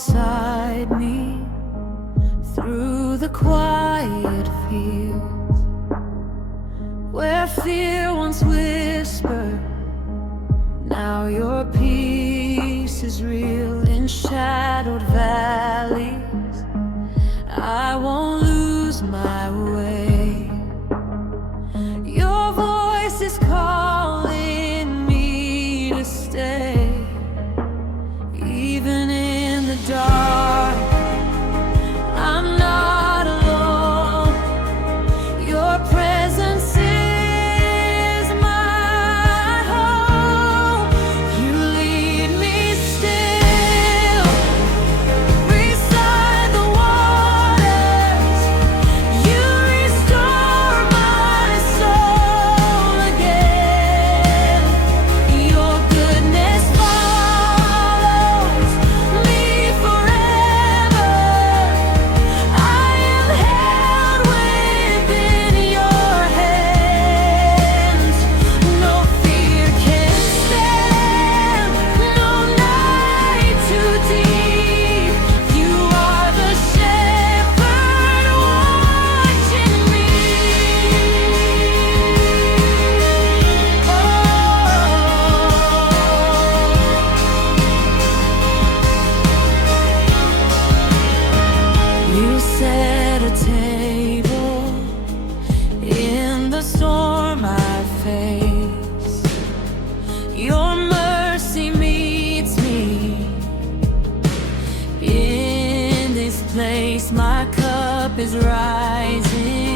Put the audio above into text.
beside me through the quiet fields where fear once whispered. Now your peace is real in shadowed valleys. I won't lose my way. Your voice is calling me to stay, even in the dark. I'm not alone. Your presence is my home. You lead me still beside the waters. You restore my soul again. Your goodness follows me forever. I am held within your hands. No fear can stand, no night too deep. You are the shepherd watching me. You set a table in the storm I face. Your mercy meets me in this place. My cup is rising.